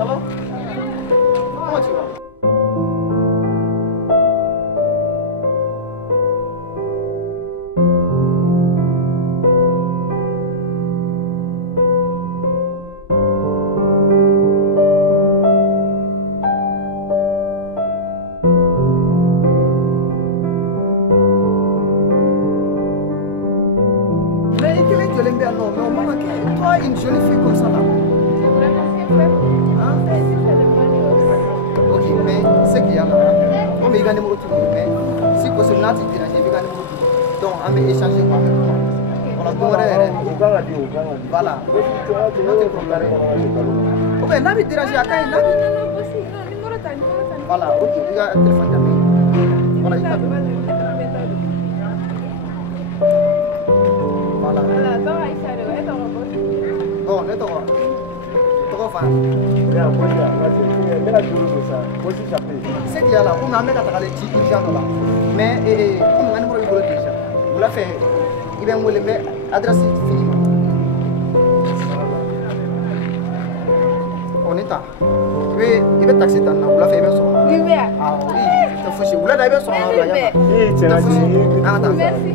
Ça va? Comment tu vas? Non, mais on m'a marqué. Toi, une jolie fille comme ça là. C'est vraiment simple. Hein? C'est le mani. Ok, mais c'est qu'il y a là. On met un numéro tout le monde. Mais si vous avez un numéro, donc on va échanger quoi. On a tout voilà. Notre problème. Ok, n'a pas dérangé à quand? Non, possible. Non, numéro ta. Voilà, ok, il y a un téléphone d'ami. Voilà, il y a voilà. Bon, le droit. C'est qu'il y a là, on a mis à travailler là. Mais on a un numéro déjà. Vous l'avez fait, il va me lever, adresse finiment. On est là. Oui, il va taxer ta vous l'avez fait bien son. Ah oui, c'est fouché. Vous l'avez bien son. Merci.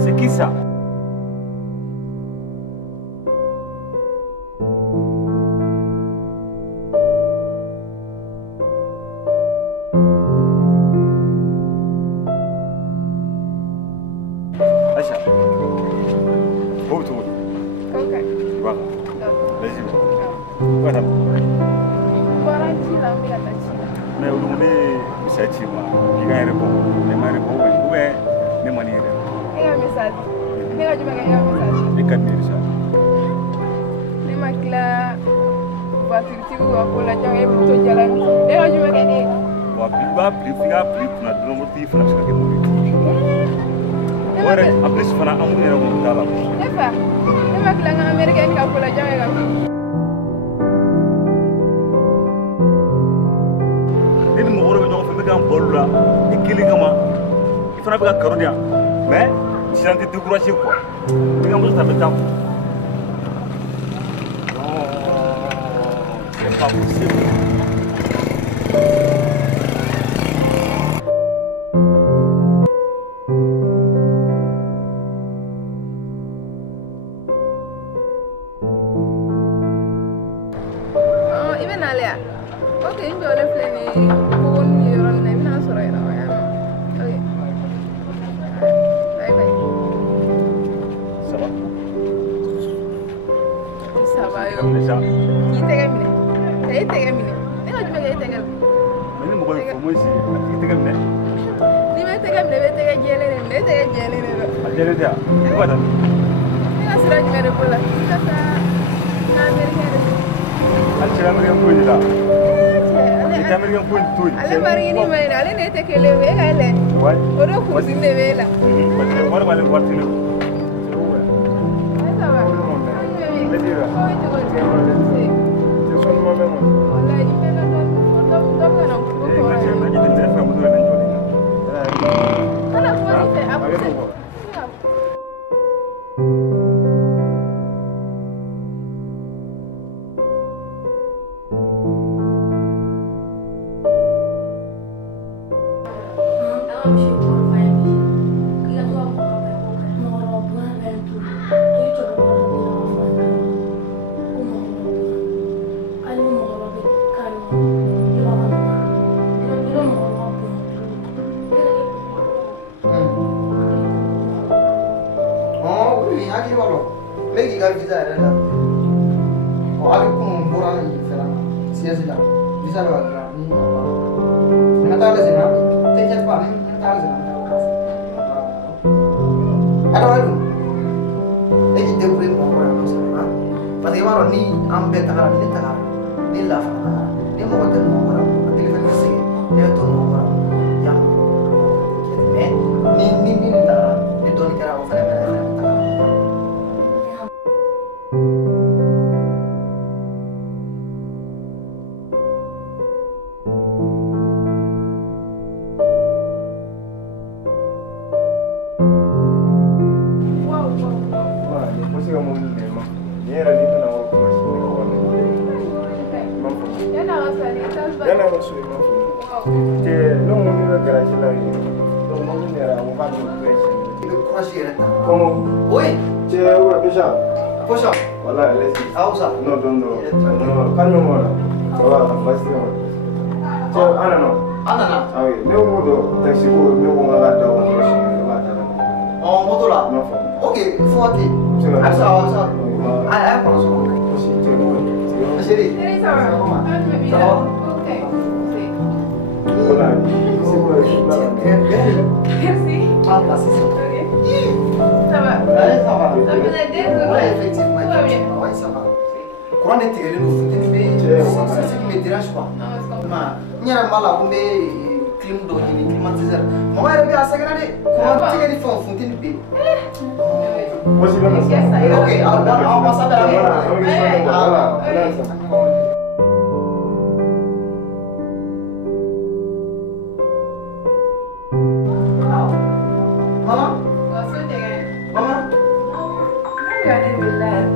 C'est qui ça? Aïcha. Où tu es? Ok. Voilà. Vas-y. Voilà. Mais où on est, c'est ici moi. Il y a un repos. Les mains repos. Où est les manières? Message. Les quatre messages. Les makila voiture tu vois pour la jange pour jalan. Les je me gagner. Wa plus pour la drôle fana se ka mo. Ora en plus fana amu ne ko dala. Efa. Les makila nga américaine ka pour la jange ga. Ni mo woro ñoo fa mi gam bolu la ikili gama. Ifana ba ka rodia. Mais je suis découragé quoi. Mais on ça me tape. Non, c'est pas possible. Oh, il va aller. Ok, je vais le faire. Pour une heure, on est bien sur la route. Ok. Bye bye. Ça va? Ça va yo. Déjà. Qui t'a gagné? T'as gagné. Mais quand tu me gagnes, t'as gagné. Mais ni mo ko mo si akiti gam ne. Ni me t'as gagné, mais t'as gagné les, mais t'as gagné les. Ajere dia. Ko da. Ni la sera du mere pour la. Ça ça. Na américain. Al ci américain ko ni la. Allez, américain ko ni to. allez marini mais allez n'était que le ve allez. Ouais. Oro ko sin de ve la. Parce que war wala war tinu. Ça va. Vas-y. C'est son moment même. Wallahi, il fait la Then I was with my phone. No one will get a shilling. No one will get a question. Comment? Oui. Tu es où, Bishop? Pochon. Voilà, laisse. Ah, où ça? Non, non, non. Calme-moi là. Voilà, vas-y. Tu es Anana. Anana. Ah oui, mais au modo, taxi, mais on va la donner. En moto là? Non, ok, il faut attendre. Ah, ça. Ah, comment ça? Chérie. Chérie, ça va? Ça va? Ça va? Ok. Voilà, c'est quoi? Merci. Ah, merci. Ok. Ça va? Ouais, ça va. Ça faisait des jours. Ouais, effectivement. Tout va bien. Ouais, ça va. Quand on est tiré, nous foutons c'est ce qui me dérange pas. Non, je comprends. Ma, il y a un mal à tomber, clim d'eau, climatiseur. Maman, elle est bien à s'aggrader. Comment tu es font foutons une bille? Moi, c'est bien ça. Ok, on passe à la Voilà. Maman, Wah, so jangan. maman. Mana ada bilang?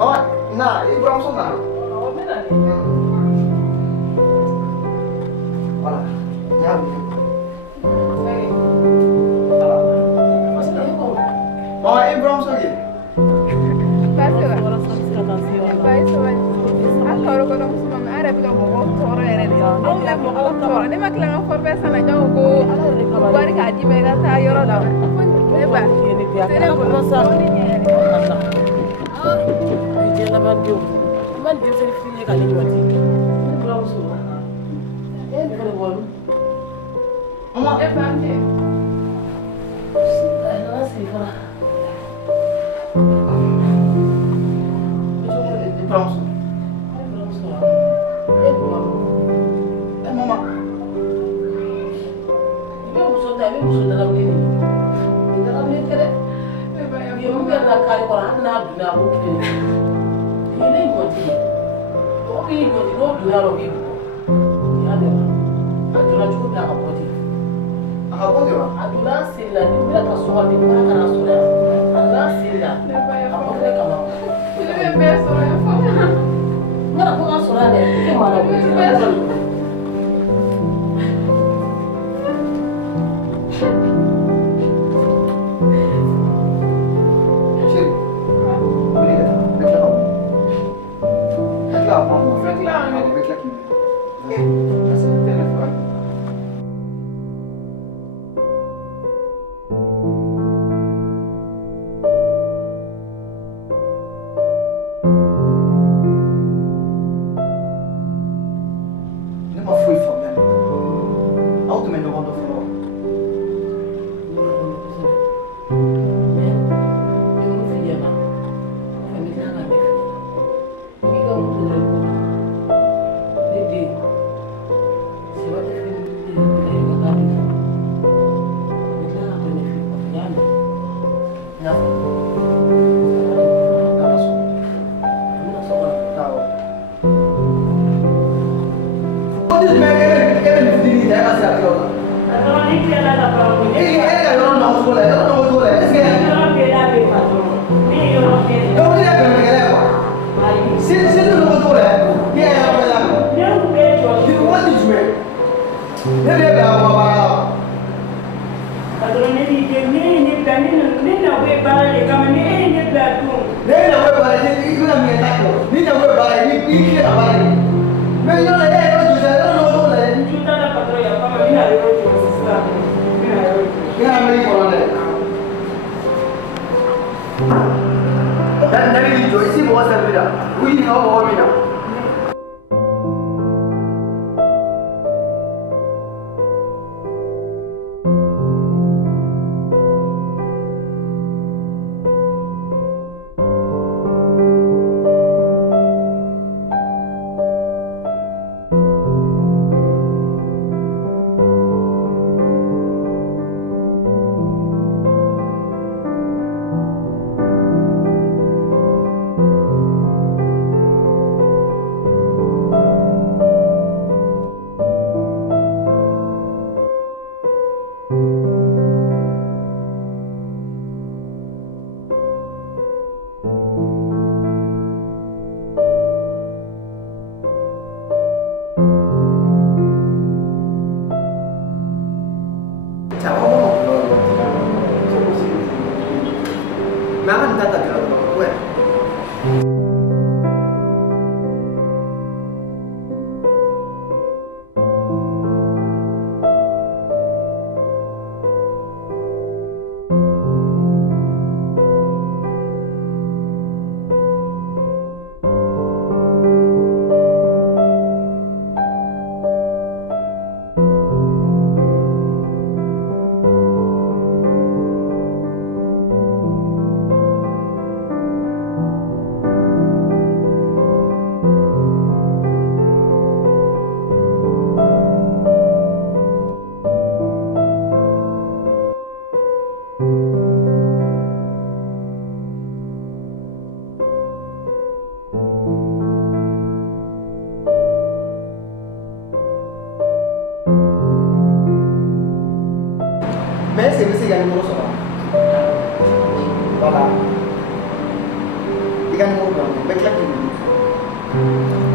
Oh, nah, ibu langsung nah. Oh, mana ni? Voilà. Nyam. Okay. Mama, ibu langsung lagi. Baik, baik, baik. Akor ko dum suma arab do mo toro ere ni. Allah mo Allah toro. Ni makla no forbe sana jaw ko. Bari ka di be ga ta yoro da. E ba. Tere ko no sa ni ni. Mama, E ba ke. ibu langsung. Mama. E ba ya. Ah, kau dia. E ba ya. Ni be so ya fo. Chérie. Beli dah. Beklah kau. Beklah apa? Beklah. Beklah kini. Kasih telefon. Ne m'en fous, il faut bien. Ah, tu me demandes de faire. Dan dari itu isi bawa serba. Wih, kau bawa minyak.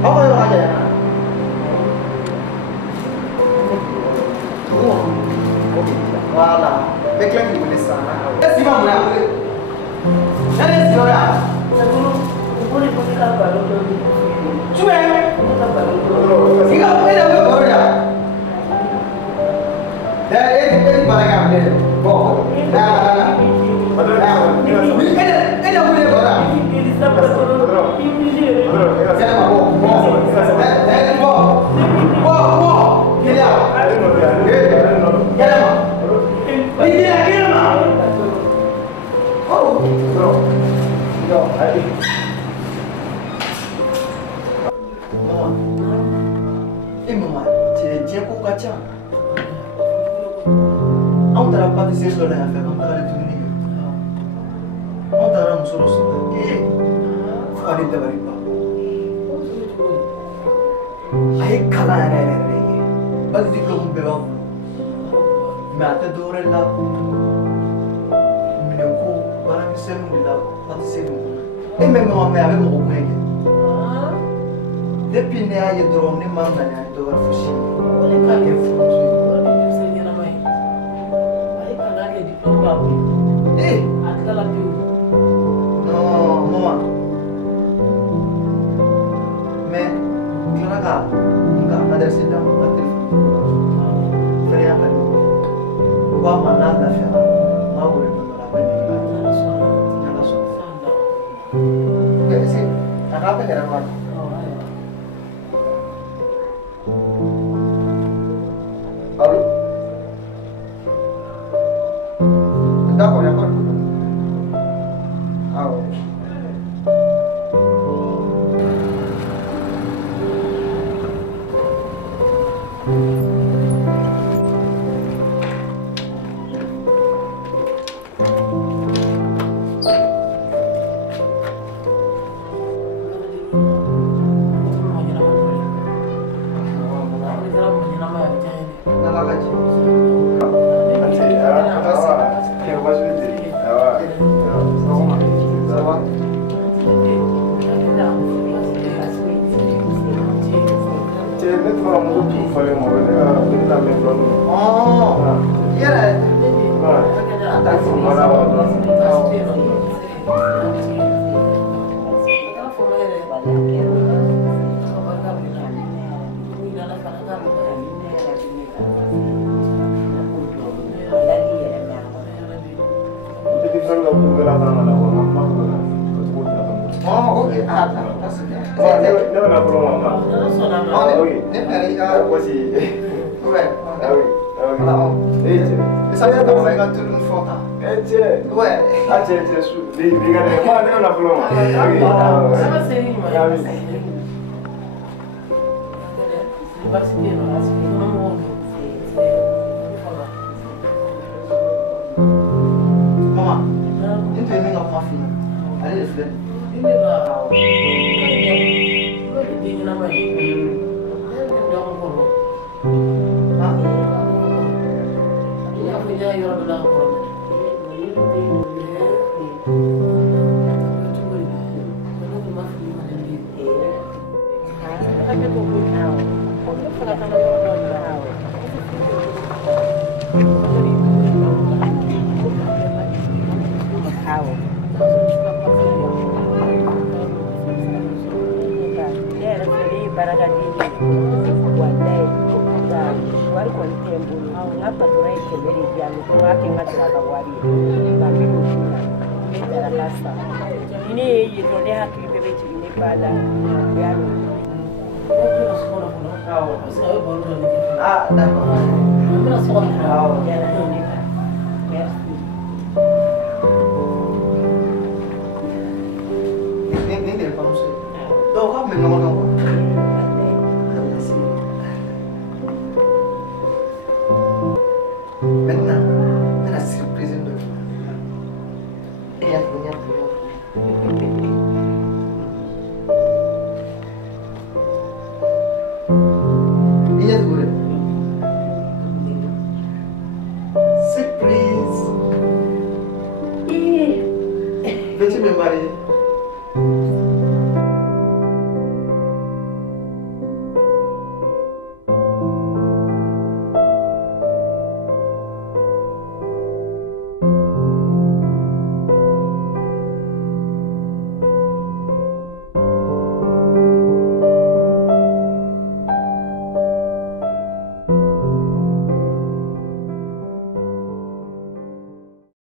Apa yang aja ya? Voilà. Mais clair qui connaît ça. Est-ce qu'il va me l'appeler? Est-ce qu'il va tu es? Il a fait la même chose. Il va la garder. Bon. Là. Elle a voulu voilà. On t'a pas dit ce que l'on a fait, on t'a dit tout. On t'a dit solo solo. Faut aller te bari pas. Aïe kala re. Bas di ko be ba. Mais ata dore la. Mais ko bara mi sem la, pas sem. Et même moi mais avec mon collègue. Depuis né aïe doro ni mama na doro fushi. On est pas fou. Eh, non, maman. Mais, Clara nggak ada sedang aktif. Saya akan bawa mana dah saya mau berbicara apa ini? Jangan langsung. Oke sih, apa yang ada? Lalu, d'accord, d'accord. Ah ouais. Oh, oke. Never problem, mama. Oh, saya tahu mereka turun foto. Ouais. Mama, itu yang nggak maafin. Ada di sini. Ini lah. Ini namanya. Jangan bohong. Hah? Ini apa dia yang orang bilang bohong? Ini yidrone hakili bebe chini pala yalo. Ah, d'accord. Ini dia kamu sih. Tahu kan memang